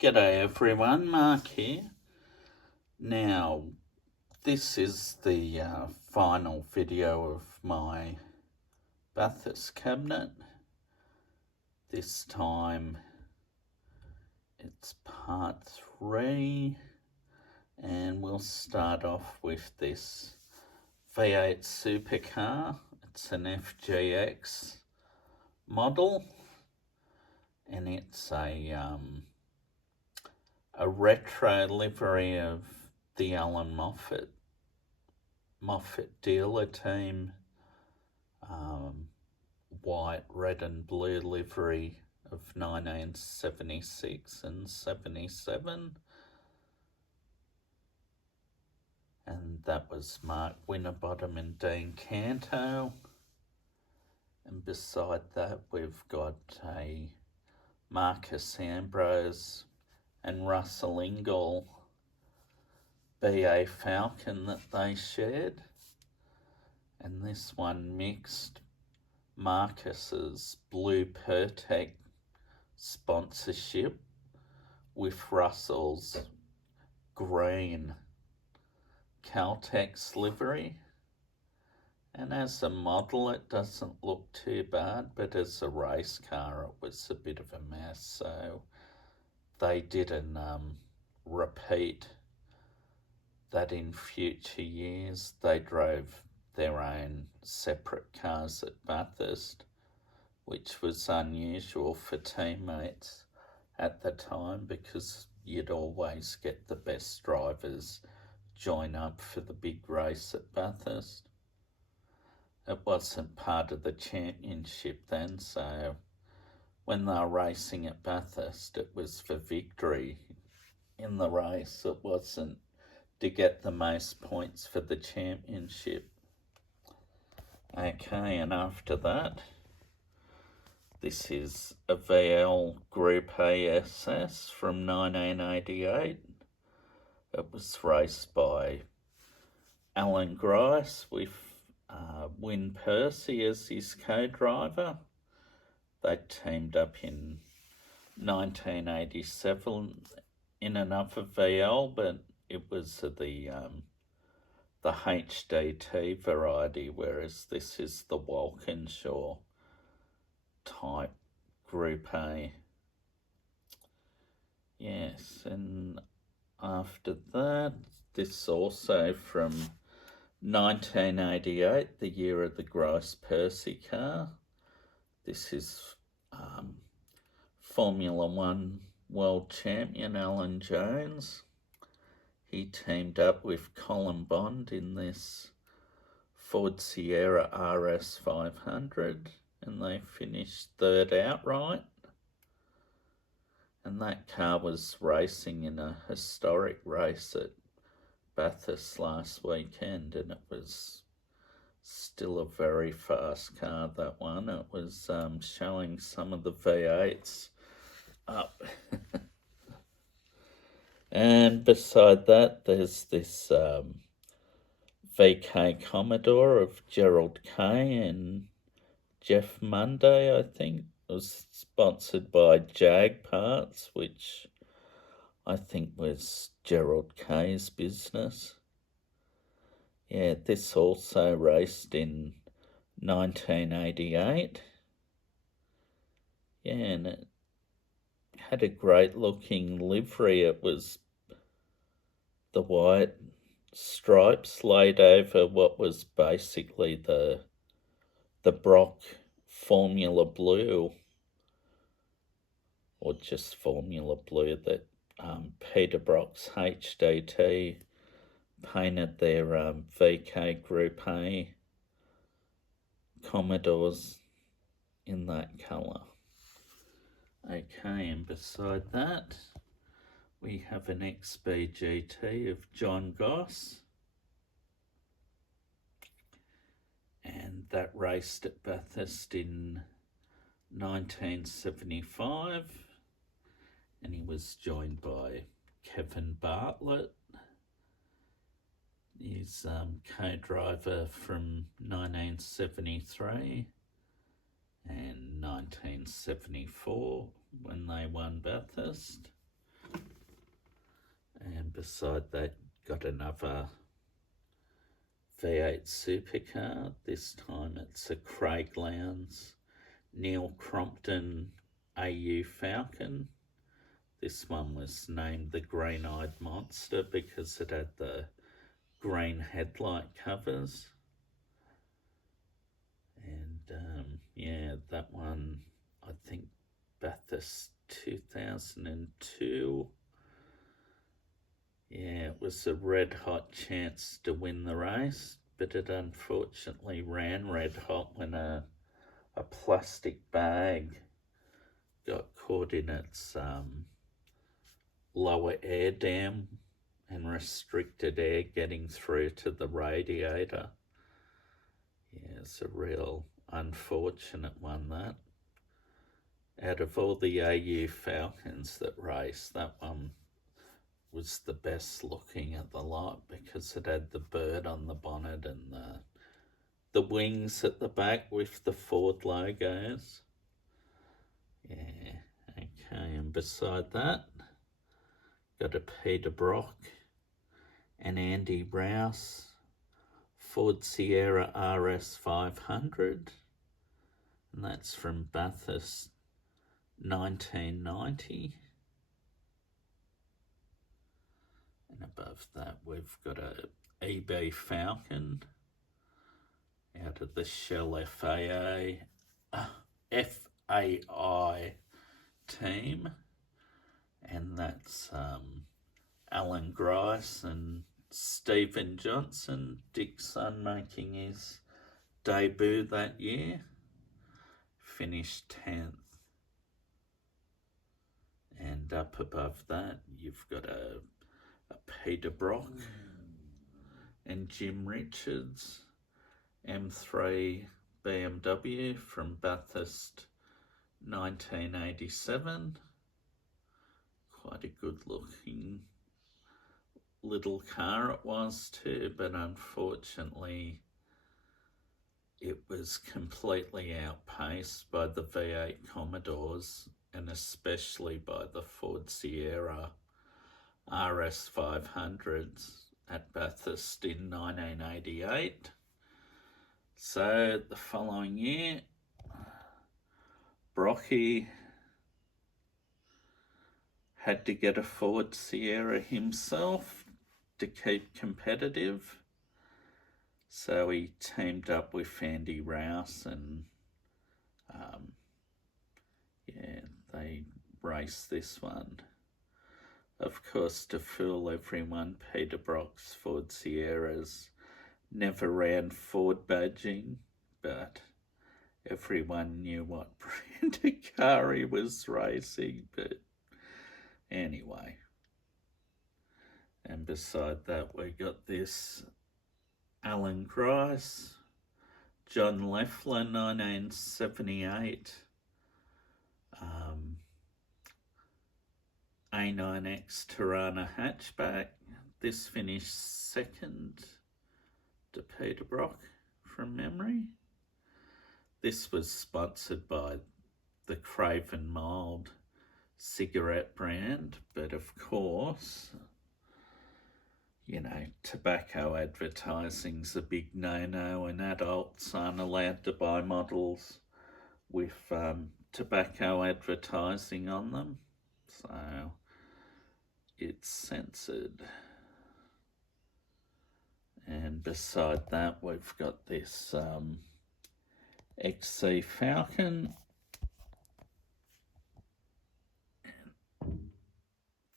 G'day everyone, Mark here. Now, this is the final video of my Bathurst cabinet. This time it's part 3 and we'll start off with this V8 supercar. It's an FGX model and it's a retro livery of the Alan Moffat dealer team, white, red and blue livery of 1976 and 77. And that was Mark Winterbottom and Dean Canto. And beside that we've got a Marcus Ambrose and Russell Ingall BA Falcon that they shared. And this one mixed Marcus's blue Pertec sponsorship with Russell's green Caltex livery. And as a model it doesn't look too bad, but as a race car it was a bit of a mess, so they didn't repeat that in future years. They drove their own separate cars at Bathurst, which was unusual for teammates at the time because you'd always get the best drivers join up for the big race at Bathurst. It wasn't part of the championship then, so when they were racing at Bathurst, it was for victory in the race. It wasn't to get the most points for the championship. Okay, and after that, this is a VL Group ASS from 1988. It was raced by Alan Grice with Wyn Percy as his co-driver. They teamed up in 1987 in another VL, but it was the HDT variety, whereas this is the Walkinshaw type Group A. Yes, and after that, this also from 1988, the year of the Grice Percy car. This is Formula One world champion Alan Jones. He teamed up with Colin Bond in this Ford Sierra RS 500 and they finished third outright. And that car was racing in a historic race at Bathurst last weekend, and it was still a very fast car, that one. It was showing some of the V8s up. And beside that, there's this VK Commodore of Gerald Kay and Jeff Monday, I think. It was sponsored by Jag Parts, which I think was Gerald Kay's business. Yeah, this also raced in 1988. Yeah, and it had a great looking livery. It was the white stripes laid over what was basically the Brock Formula Blue, or just Formula Blue, that Peter Brock's HDT painted their VK Group A Commodores in that colour. Okay, and beside that, we have an XBGT of John Goss. And that raced at Bathurst in 1975. And he was joined by Kevin Bartlett, his co-driver from 1973 and 1974 when they won Bathurst. And beside that, got another V8 supercar. This time it's a Craig Lowndes Neil Crompton AU Falcon. This one was named the Green-Eyed Monster because it had the green headlight covers. And yeah, that one, I think Bathurst 2002. Yeah, it was a red hot chance to win the race, but it unfortunately ran red hot when a plastic bag got caught in its lower air dam and restricted air getting through to the radiator. Yeah, it's a real unfortunate one, that. Out of all the AU Falcons that raced, that one was the best looking of the lot because it had the bird on the bonnet and the wings at the back with the Ford logos. Yeah, okay, and beside that, got a Peter Brock and Andy Rouse Ford Sierra RS 500, and that's from Bathurst 1990. And above that, we've got a EB Falcon out of the Shell FAI team, and that's Alan Grice and Stephen Johnson, Dick's son, making his debut that year. Finished 10th. And up above that, you've got a Peter Brock and Jim Richards M3 BMW from Bathurst 1987. Quite a good looking little car it was too, but unfortunately it was completely outpaced by the V8 Commodores and especially by the Ford Sierra RS 500s at Bathurst in 1988. So the following year, Brocky had to get a Ford Sierra himself to keep competitive. So he teamed up with Andy Rouse and yeah, they raced this one. Of course, to fool everyone, Peter Brock's Ford Sierras never ran Ford badging, but everyone knew what brand of car he was racing. But anyway, and beside that, we got this Alan Grice, John Leffler, 1978. A9X Tirana hatchback. This finished second to Peter Brock from memory. This was sponsored by the Craven Mild cigarette brand, but of course, you know, tobacco advertising's a big no-no, and adults aren't allowed to buy models with tobacco advertising on them, so it's censored. And beside that, we've got this XC Falcon.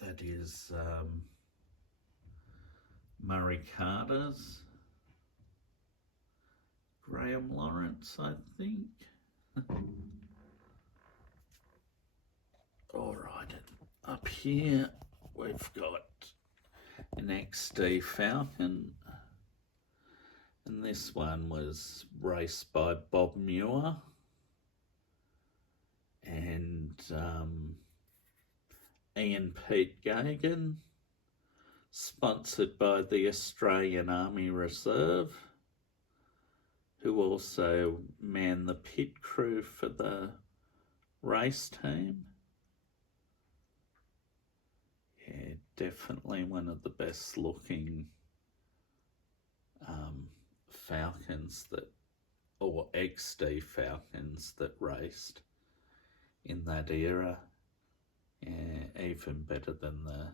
That is Murray Carter's. Graham Lawrence, I think. All right, up here we've got an XD Falcon, and this one was raced by Bob Muir and Ian Pete Gagan, sponsored by the Australian Army Reserve, who also manned the pit crew for the race team. Yeah, definitely one of the best looking Falcons or XD Falcons that raced in that era. Yeah, even better than the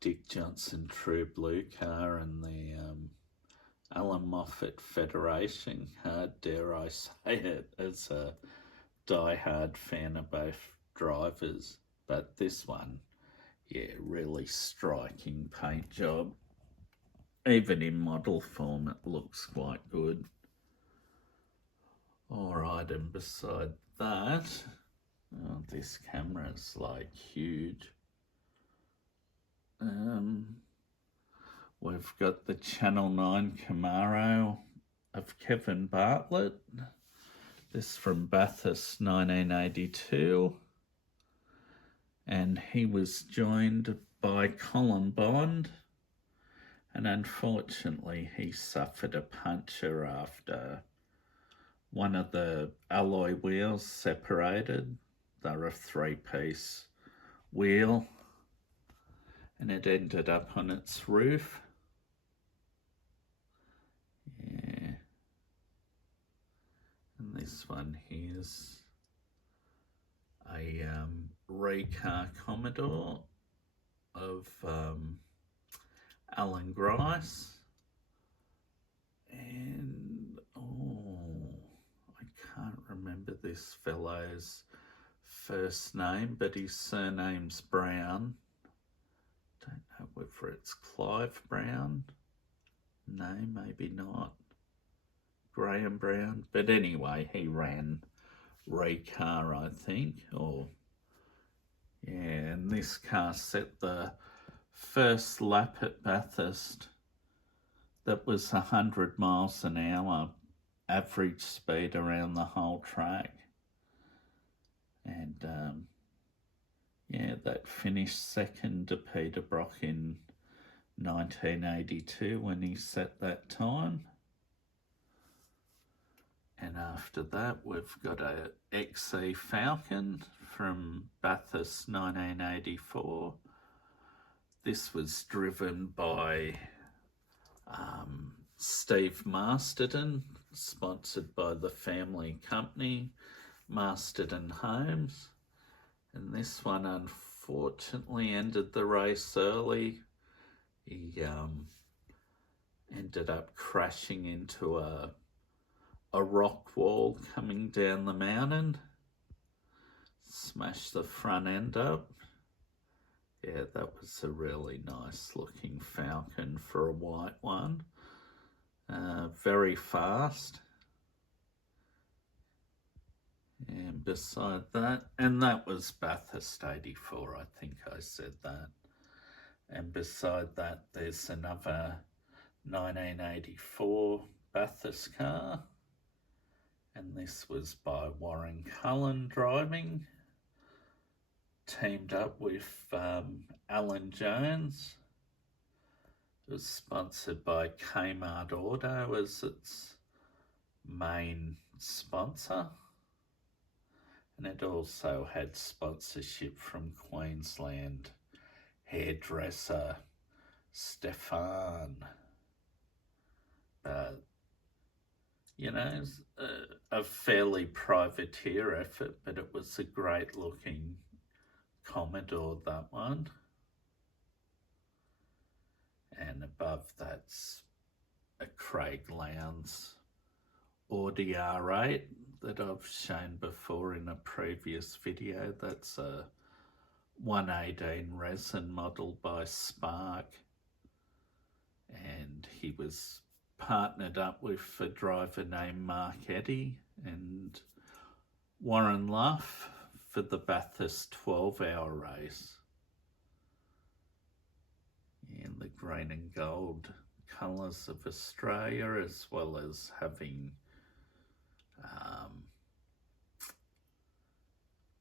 Dick Johnson True Blue car and the Alan Moffat Federation car, dare I say it, as a die-hard fan of both drivers. But this one, yeah, really striking paint job. Even in model form, it looks quite good. Alright, and beside that, this camera's like huge. We've got the Channel 9 Camaro of Kevin Bartlett. This from Bathurst 1982. And he was joined by Colin Bond. And unfortunately, he suffered a puncture after one of the alloy wheels separated. They're a 3-piece wheel. And it ended up on its roof. Yeah. And this one here's a Recar Commodore of Alan Grice. And, I can't remember this fellow's first name, but his surname's Brown. Don't know whether it's Clive Brown. No, maybe not. Graham Brown. But anyway, he ran Recar, I think. And this car set the first lap at Bathurst that was 100 miles an hour average speed around the whole track. And that finished second to Peter Brock in 1982 when he set that time. And after that, we've got a XC Falcon from Bathurst 1984. This was driven by Steve Masterton, sponsored by the family company, Masterton Homes. And this one unfortunately ended the race early. He ended up crashing into a rock wall coming down the mountain, smashed the front end up. Yeah, that was a really nice looking Falcon for a white one. Very fast. And beside that, and that was Bathurst 84, I think I said that. And beside that, there's another 1984 Bathurst car. And this was by Warren Cullen driving, teamed up with Alan Jones. It was sponsored by Kmart Auto as its main sponsor. And it also had sponsorship from Queensland hairdresser Stefan. A fairly privateer effort, but it was a great looking Commodore, that one. And above that's a Craig Lowndes Audi R8 that I've shown before in a previous video. That's a 118 resin model by Spark. And he was partnered up with a driver named Mark Eddy and Warren Luff for the Bathurst 12-hour race. In the green and gold colours of Australia, as well as having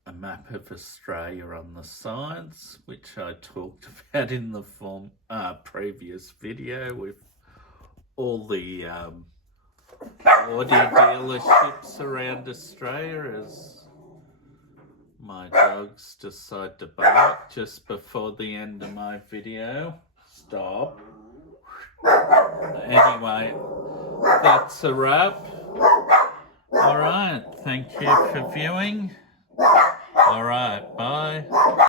a map of Australia on the sides, which I talked about in the previous video with all the Audi dealerships around Australia as My dogs decide to bark just before the end of my video. Stop. Anyway, that's a wrap. Alright, thank you for viewing. Alright, bye.